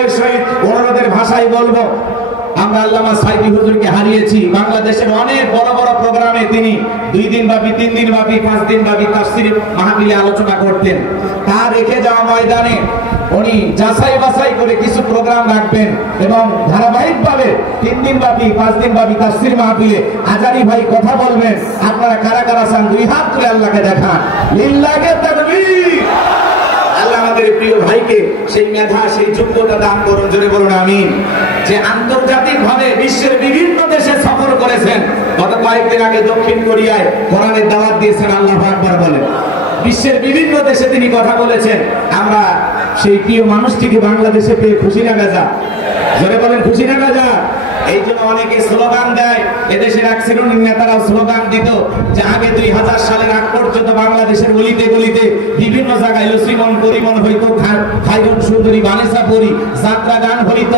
বিনয়ের সহিত অনুরোধের ভাষায় বলবো, আমরা আল্লামা সাইদি হুজুরকে হারিয়েছি। বাংলাদেশের অনেক বড় বড় প্রোগ্রামে তিনি 2 দিন ব্যাপী, 3 দিন ব্যাপী, 5 দিন ব্যাপী তাফসীর মাহফিলে আলোচনা করতেন। তার রেখে যাওয়া ময়দানে উনি যাচাই বাছাই করে কিছু প্রোগ্রাম রাখবেন এবং ধারাবাহিকভাবে 3 দিন ব্যাপী, 5 দিন ব্যাপী তাফসীর মাহফিলে আজারি ভাই কথা বলবেন। আপনারা কারা কারা চান 2 হাত তুলে আল্লাহকে দেখান। লিল্লাহি তাকবীর। আল্লাহ আমাদের প্রিয় ভাইকে সেই মেধা, সেই যোগ্যতা দান করুন, জোরে বলুন আমিন। যে আন্তর্জাতিকভাবে বিশ্বের বিভিন্ন দেশে সফর করেছেন, গত কয়েকদিন আগে দক্ষিণ কোরিয়ায় কোরআনের দাওয়াত দিয়েছেন, আল্লাহু আকবার বলেন। বিশ্বের বিভিন্ন দেশে তিনি কথা বলেছেন। আমরা সেই প্রিয় মানুষটিকে বাংলাদেশে পেয়ে খুশি না বেজা? জোরে বলেন খুশি না বেজা? এই জন্য অনেকে স্লোগান দেয়, এদেশের এক শ্রেণীর নেতারাও স্লোগান দিত যে আগে 2000 সালের আগ পর্যন্ত বাংলাদেশের গলিতে গলিতে বিভিন্ন জায়গায় লসিমন পরিমন হইতো, খাইরুন সুন্দরী বানেসা পরি যাত্রা গান হইত।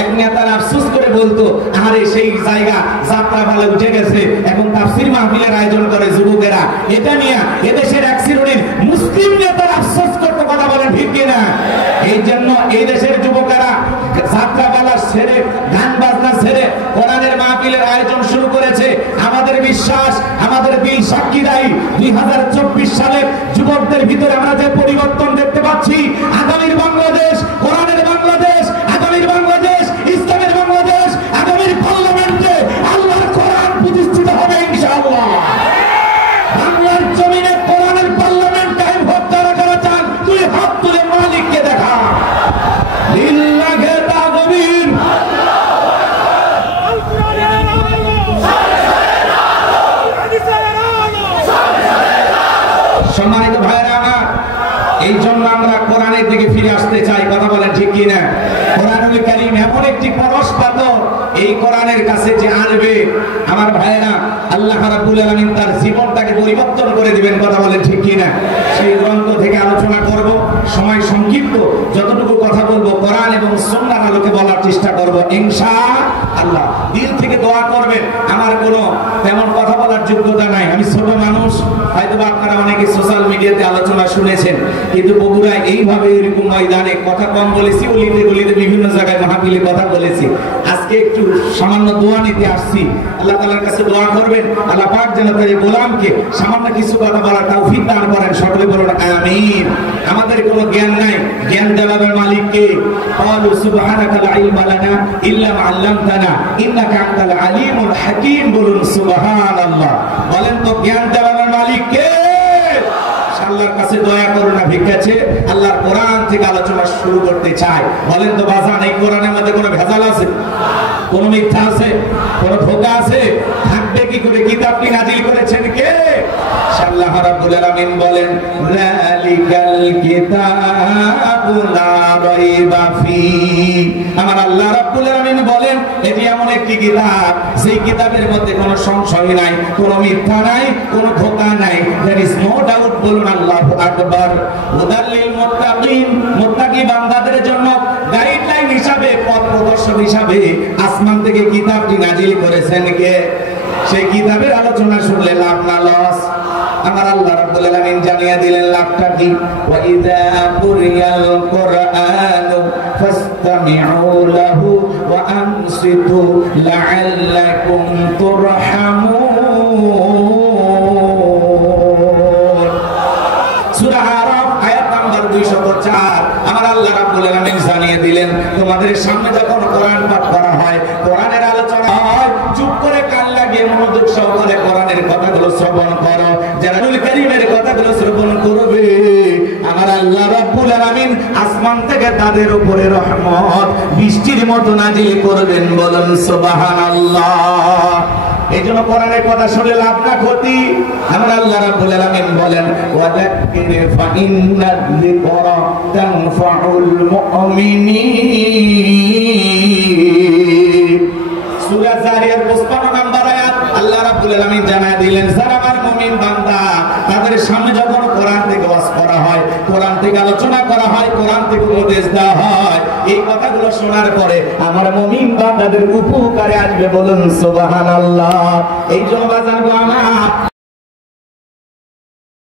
এক নেতার আফসোস করে বলতো, আরে সেই জায়গা যাত্রা ভালো উঠে গেছে, এখন তাফসীর মাহফিলের আয়োজন করে যুবকেরা। এটা নিয়ে এদেশের এক শ্রেণীর মুসলিম নেতার আফসোস করতে, কথা বলেন ঠিক কিনা? এই জন্য এই দেশের যুবকেরা যাত্রা পালা ছেড়ে, গান বাজনা ছেড়ে কোরআনের মাহফিলের আয়োজন শুরু করেছে। আমাদের বিশ্বাস, আমাদের দিল সাক্ষী দেয়, 2024 সালে যুবকদের ভিতরে আমরা যে পরিবর্তন দেখতে পাচ্ছি, আগামীর বাংলাদেশ কোরআনের বাংলাদেশ, আগামীর বাংলাদেশ ইসলামের বাংলাদেশ, আগামীর পার্লামেন্টে আল্লাহর কোরআন প্রতিষ্ঠিত হবে ইনশাআল্লাহ। বাংলার জমিনে কোরআনের পার্লামেন্ট কায়েম হোক। যারা যারা চান 2 হাত তুলে মালিককে দেখা। লিল্লাহি তাকবীর। সম্মানিত ভাইরা আমার, এই জন্য আমরা কোরআনের দিকে ফিরে আসতে চাই, কথা বলেন ঠিক কিনা? কোরআনুল কারীম এমন একটি পরশ পাথর, এই কোরআনের কাছে যে আসবে আমার ভাইরা, আল্লাহ রাব্বুল আলামিন তার জীবনটাকে পরিবর্তন করে দিবেন, কথা বলেন ঠিক কিনা? সেই গ্রন্থ থেকে আলোচনা করব, সময় সংক্ষিপ্ত, যতটুকু কথা বলবো কোরআন এবং সুন্নাহর আলোকে বলার চেষ্টা করব ইনশাআল্লাহ। দিল থেকে দোয়া করবেন। আমার কোনো তেমন কথা বলার যোগ্যতা নাই, আমি ছোট মানুষ। হয়তো আপনারা অনেকে সোশ্যাল মিডিয়াতে আলোচনা শুনেছেন, কিন্তু বগুড়ায় এইভাবে এরকম ময়দানে কথা কম বলেছি, গলিতে গলিতে বিভিন্ন জায়গায় মাহফিলে কথা বলেছি। আজকে একটু সামান্য দোয়া নিতে আসছি। আল্লাহ তাআলার কাছে দোয়া করবেন, আল্লাহ পাক যেন তার গোলামকে সামান্য কিছু কথা বলার তৌফিক দান করেন। সকলে বলুন আমিন। আমাদের কোনো জ্ঞান নাই, জ্ঞান দেওয়ার মালিক কে? ক্বালু সুবহানাকা লা ইলমা লানা ইল্লা মা আল্লামতানা ইন্নাকা আনতাল আলিমুল হাকীম। বলুন সুবহানাল্লাহ। বলেন তো জ্ঞান দেওয়ার মালিক কে? আল্লাহর কাছে দয়া করুন না, ভিক্ষাছে আল্লাহর কোরআন থেকে আলোচনা শুরু করতে চাই। বলেন তো বাজান, এই কোরআনের মধ্যে কোনো ভেজাল আছে? কোন মিথ্যা আছে? কোন ধোঁকা আছে? থাকবে কি করে? কিতাবটি নাজিল করেছেন কে? আল্লাহ রাব্বুল আলামিন বলেন, যালিকাল কিতাবু লা রাইবা ফি। আমার আল্লাহ রাব্বুল আলামিন বলেন, এটি এমন একটি কিতাব, সেই কিতাবের মধ্যে কোনো সংশয় নাই, কোনো মিথ্যা নাই, কোনো ধোঁকা নাই। there is no doubt। বলুন আল্লাহু আকবার। হুদাল লিল মুত্তাকিন, মুত্তাকি বান্দাদের জন্য গাইডলাইন হিসাবে, পথ প্রদর্শক হিসাবে আসমান থেকে কিতাবটি নাজিল করেছেন কে? সেই কিতাবের আলোচনা শুনলে লাভ না লস? আমার আল্লাহ রাব্বুল আলামিন জানিয়ে দিলেন লাভটা কি। ওয়া ইযা কুরিয়াল কুরআনু ফাসতামিউ লাহু ওয়া আনসিতু লাআল্লাকুম তুরহামুন। সূরা আরাফ আয়াত নাম্বার 204। আমার আল্লাহ রাব্বুল আলামিন জানিয়ে দিলেন, তোমাদের সামনে যখন কোরআন পাঠ করা হয়, কোরআনের আলোচনা হয়, চুপ করে কান লাগিয়ে মনোযোগ সহকারে কোরআনের কথাগুলো শ্রবণ করো। যারা কোরআনুল কারীমের কথাগুলো শ্রবণ করবে, আমার আল্লাহ রাব্বুল আলামিন আসমান থেকে তাদের উপরে রহমত বৃষ্টির মতো নাজিল করবেন। বলুন সুবহানাল্লাহ। এই জন্য কোরআনের কথা শুনে লাভ না ক্ষতি? আমার আল্লাহ রাব্বুল আলামিন বলেন, ওয়াযাক্কির ফাইন্নাদ যিকরা তানফাউল মুমিনিন। সূরা জারিয়ার 55 নম্বর আয়াত আল্লাহ রাব্বুল আলামিন জানায় দিলেন, যারা আমার মুমিন বান্দা, তাদের সামনে যখন কোরআন থেকে ওয়াজ করা হয়, কোরআন থেকে আলোচনা করা হয়, কোরআন থেকে উপদেশ দেওয়া হয়, এই কথাগুলো শোনার পরে আমার মুমিন বান্দাদের উপকারে আসবে। বলুন সুবহানাল্লাহ। এই জন্য বাজার গো আমার